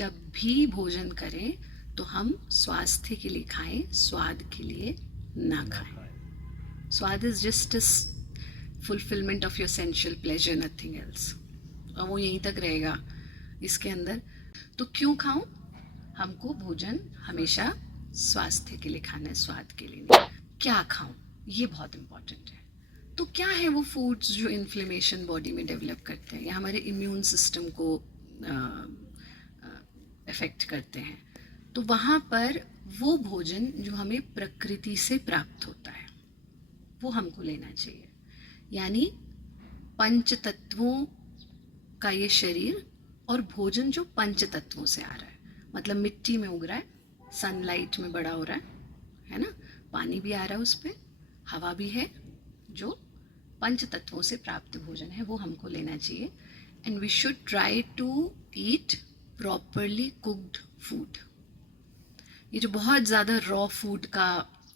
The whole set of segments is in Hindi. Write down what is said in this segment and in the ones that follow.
जब भी भोजन करें तो हम स्वास्थ्य के लिए खाएं, स्वाद के लिए ना खाएं। स्वाद is just fulfilment of your sensual pleasure, nothing else, और वो यहीं तक रहेगा इसके अंदर। तो क्यों खाऊं? हमको भोजन हमेशा स्वास्थ्य के लिए खाना है, स्वाद के लिए नहीं। क्या खाऊं, ये बहुत इंपॉर्टेंट है। तो क्या है वो फूड्स जो इन्फ्लेमेशन बॉडी में डेवलप करते हैं या हमारे इम्यून सिस्टम को इफेक्ट करते हैं? तो वहाँ पर वो भोजन जो हमें प्रकृति से प्राप्त होता है वो हमको लेना चाहिए। यानी पंच तत्वों का ये शरीर, और भोजन जो पंच तत्वों से आ रहा है, मतलब मिट्टी में उग रहा है, सनलाइट में बड़ा हो रहा है ना, पानी भी आ रहा है उस पर, हवा भी है, जो पंच तत्वों से प्राप्त भोजन है वो हमको लेना चाहिए। And we should try to eat properly cooked food. ये जो बहुत ज़्यादा रॉ फूड का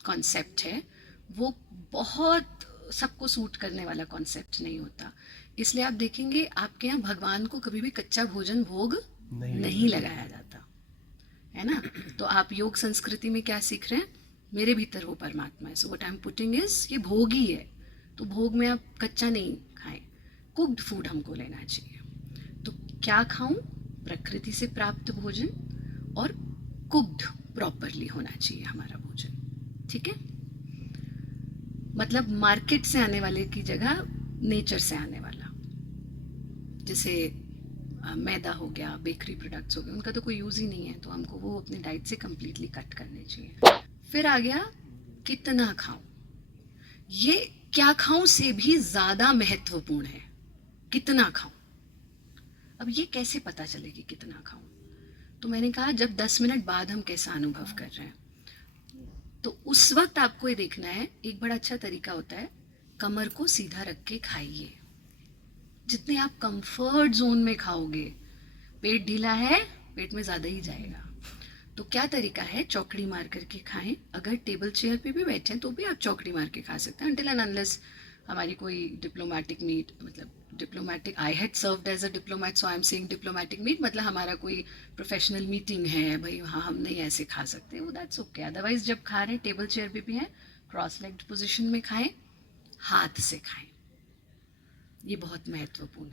कॉन्सेप्ट है वो बहुत सबको सूट करने वाला कॉन्सेप्ट नहीं होता। इसलिए आप देखेंगे आपके यहाँ भगवान को कभी भी कच्चा भोजन भोग नहीं लगाया जाता है ना। तो आप योग संस्कृति में क्या सीख रहे हैं? मेरे भीतर वो परमात्मा है, so what I am putting his, ये भोग ही है, तो भोग में आप कच्चा नहीं खाएं, कुक्ड फूड हमको लेना चाहिए। तो क्या खाऊं? प्रकृति से प्राप्त भोजन, और कुक्ड प्रॉपरली होना चाहिए हमारा भोजन, ठीक है। मतलब मार्केट से आने वाले की जगह नेचर से आने वाला, जैसे मैदा हो गया, बेकरी प्रोडक्ट्स हो गए, उनका तो कोई यूज़ ही नहीं है, तो हमको वो अपने डाइट से कम्प्लीटली कट करने चाहिए। फिर आ गया कितना खाऊं। ये क्या खाऊं से भी ज़्यादा महत्वपूर्ण है, कितना खाऊं। अब ये कैसे पता चले कि कितना खाऊं? तो मैंने कहा जब 10 मिनट बाद हम कैसा अनुभव कर रहे हैं, तो उस वक्त आपको ये देखना है। एक बड़ा अच्छा तरीका होता है, कमर को सीधा रख के खाइए। जितने आप कंफर्ट जोन में खाओगे, पेट ढीला है, पेट में ज़्यादा ही जाएगा। तो क्या तरीका है? चौकड़ी मार करके खाएं। अगर टेबल चेयर पे भी बैठे हैं तो भी आप चौकड़ी मार के खा सकते हैं, until and unless हमारी कोई डिप्लोमेटिक मीट, मतलब diplomatic, I had served as a diplomat so I am saying diplomatic meet, मतलब हमारा कोई प्रोफेशनल मीटिंग है भाई, हाँ हम नहीं ऐसे खा सकते, वो दैट्स ओके। अदरवाइज जब खा रहे हैं टेबल चेयर पे भी हैं, क्रॉस लेग्ड पोजिशन में खाएं, हाथ से खाएं, ये बहुत महत्वपूर्ण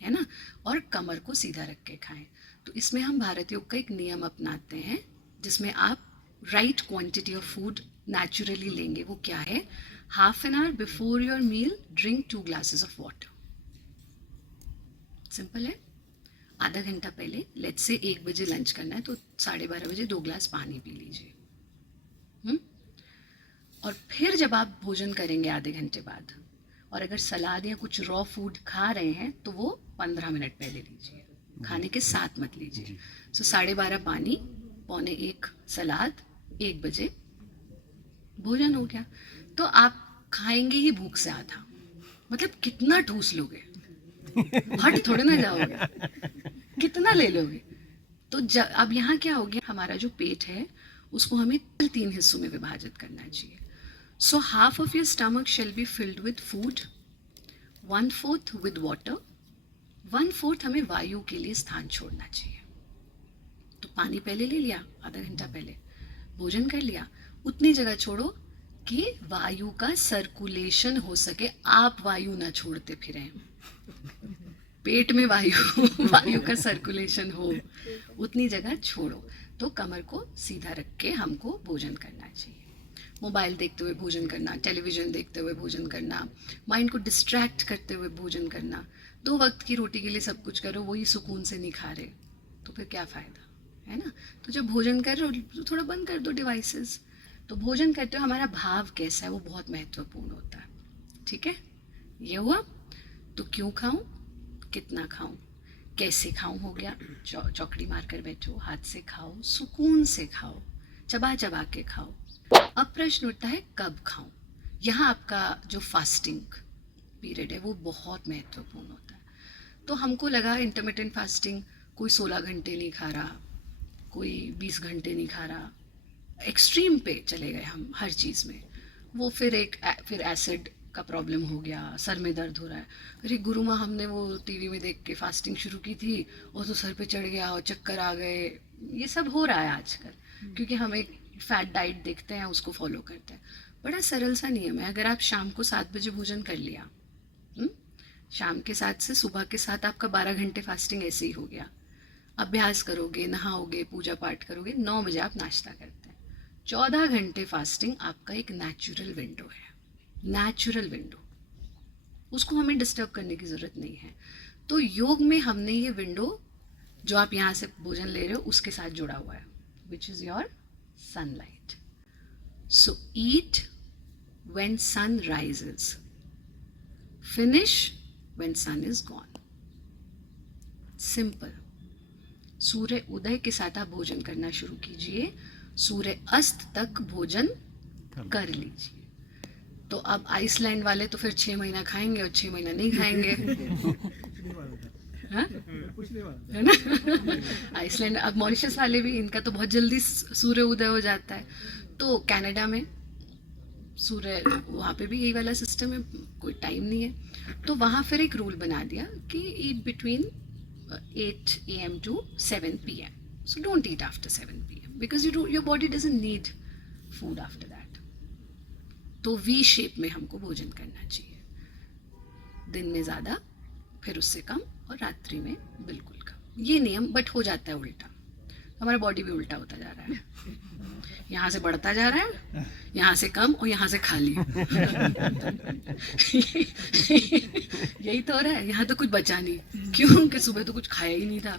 है ना। और कमर को सीधा रख के खाएं। तो इसमें हम भारत योग का एक नियम अपनाते हैं जिसमें आप right quantity of food naturally लेंगे। वो क्या है? Half an hour before your meal drink 2 glasses of water. Simple है। आधा घंटा पहले, लेट्स से 1 बजे लंच करना है तो 12:30 बजे 2 ग्लास पानी पी लीजिए। और फिर जब आप भोजन करेंगे आधे घंटे बाद, और अगर सलाद या कुछ रॉ फूड खा रहे हैं तो वो 15 मिनट पहले लीजिए, खाने के साथ मत लीजिए। सो 12:30 पानी, 12:45 सलाद, 1 बजे भोजन हो गया। तो आप खाएंगे ही भूख से आधा, मतलब कितना ठूस लोगे, हट थोड़े ना जाओगे, कितना ले लोगे। तो अब यहाँ क्या हो गया, हमारा जो पेट है उसको हमें 3 हिस्सों में विभाजित करना चाहिए। So half of your stomach shall be filled with food, 1/4 with water, 1/4 हमें वायु के लिए स्थान छोड़ना चाहिए। तो पानी पहले ले लिया, आधा घंटा पहले भोजन कर लिया, उतनी जगह छोड़ो कि वायु का सर्कुलेशन हो सके, आप वायु ना छोड़ते फिरें, पेट में वायु का सर्कुलेशन हो, उतनी जगह छोड़ो। तो कमर को सीधा रख के हमको भोजन करना चाहिए। मोबाइल देखते हुए भोजन करना, टेलीविज़न देखते हुए भोजन करना, माइंड को डिस्ट्रैक्ट करते हुए भोजन करना, 2 वक्त की रोटी के लिए सब कुछ करो, वही सुकून से नहीं खा रहे, तो फिर क्या फ़ायदा, है ना। तो जब भोजन कर रहे हो तो थोड़ा बंद कर दो डिवाइसेस। तो भोजन करते हुए हमारा भाव कैसा है वो बहुत महत्वपूर्ण होता है, ठीक है। ये हुआ। तो क्यों खाऊं, कितना खाऊं, कैसे खाऊं हो गया। चौकड़ी मार कर बैठो, हाथ से खाओ, सुकून से खाओ, चबा चबा के खाओ। अब प्रश्न उठता है कब खाऊं। यहाँ आपका जो फास्टिंग पीरियड है वो बहुत महत्वपूर्ण होता है। तो हमको लगा इंटरमिटेंट फास्टिंग, कोई 16 घंटे नहीं खा रहा, कोई 20 घंटे नहीं खा रहा, एक्सट्रीम पे चले गए हम हर चीज़ में। वो फिर एसिड का प्रॉब्लम हो गया, सर में दर्द हो रहा है, अरे गुरु माँ हमने वो टीवी में देख के फास्टिंग शुरू की थी और तो सर पे चढ़ गया और चक्कर आ गए। ये सब हो रहा है आजकल क्योंकि हम एक फैट डाइट देखते हैं, उसको फॉलो करते हैं। बड़ा सरल सा नियम है, अगर आप शाम को 7 बजे भोजन कर लिया, शाम के 7 से सुबह के 7 आपका 12 घंटे फास्टिंग ऐसे ही हो गया। अभ्यास करोगे, नहाओगे, पूजा पाठ करोगे, 9 बजे आप नाश्ता करते हैं, 14 घंटे फास्टिंग आपका एक नेचुरल विंडो है, नेचुरल विंडो, उसको हमें डिस्टर्ब करने की ज़रूरत नहीं है। तो योग में हमने ये विंडो जो आप यहाँ से भोजन ले रहे हो उसके साथ जुड़ा हुआ है, which is your sunlight. So eat when sun rises, finish when sun is gone. Simple. सूर्य उदय के साथ आप भोजन करना शुरू कीजिए, सूर्य अस्त तक भोजन कर लीजिए। तो अब आइसलैंड वाले तो फिर 6 महीना खाएंगे और 6 महीना नहीं खाएंगे। हाँ? है ना? आइसलैंड, अब मॉरिशस वाले भी, इनका तो बहुत जल्दी सूर्य उदय हो जाता है। तो कनाडा में सूर्य, वहाँ पे भी यही वाला सिस्टम है, कोई टाइम नहीं है। तो वहाँ फिर एक रूल बना दिया कि ईट between 8 AM to 7 PM. So don't eat after 7 PM because your body doesn't need food after that. तो वी शेप में हमको भोजन करना चाहिए, दिन में ज़्यादा, फिर उससे कम, और रात्रि में बिल्कुल कम। ये नियम, बट हो जाता है उल्टा, हमारा बॉडी भी उल्टा होता जा रहा है, यहाँ से बढ़ता जा रहा है, यहाँ से कम और यहाँ से खाली। यही तो हो रहा है, यहाँ तो कुछ बचा नहीं, क्यों कि सुबह तो कुछ खाया ही नहीं था।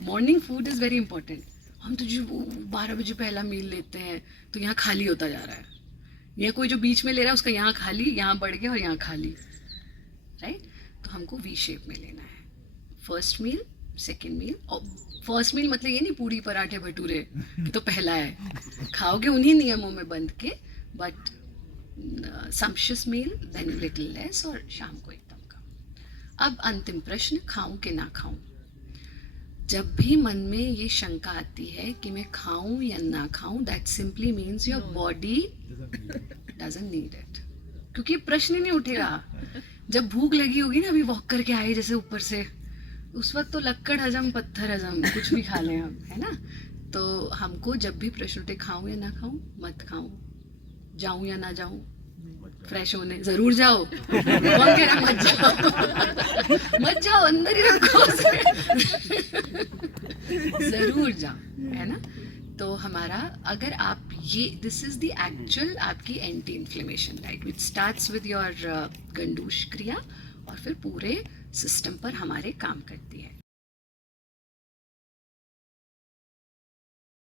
Morning food is very important. हम तो जो 12 बजे पहला मील लेते हैं तो यहाँ खाली होता जा रहा है, या कोई जो बीच में ले रहा है उसका यहाँ खाली, यहाँ बढ़ गया और यहाँ खाली, राइट? तो हमको वी शेप में लेना है, फर्स्ट मील, सेकेंड मील। और फर्स्ट मील मतलब ये नहीं पूरी पराठे भटूरे कि तो पहला है, खाओगे उन्हीं नियमों में बंध के, but sumptuous meal, then little less, और शाम को एकदम कम। अब अंतिम प्रश्न, खाऊं कि ना खाऊं? जब भी मन में ये शंका आती है कि मैं खाऊं या ना खाऊं, that simply means your body doesn't need it, क्योंकि प्रश्न ही नहीं उठेगा। जब भूख लगी होगी ना, अभी वॉक करके आए जैसे ऊपर से, उस वक्त तो लक्कड़ हजम, पत्थर हजम, कुछ भी खा लें हम, है ना? तो हमको जब भी प्रश्न उठे, खाऊं या ना खाऊं, मत खाऊं, जाऊं या ना जाऊं, फ्रेश होने जरूर जाओ। कौन कह रहा मत जाओ? मत जाओ, अंदर ही रखो जरूर जाओ, है ना? तो हमारा, अगर आप ये, दिस इज द एक्चुअल आपकी anti inflammation diet, which starts with your गंडूश क्रिया और फिर पूरे सिस्टम पर हमारे काम करती है।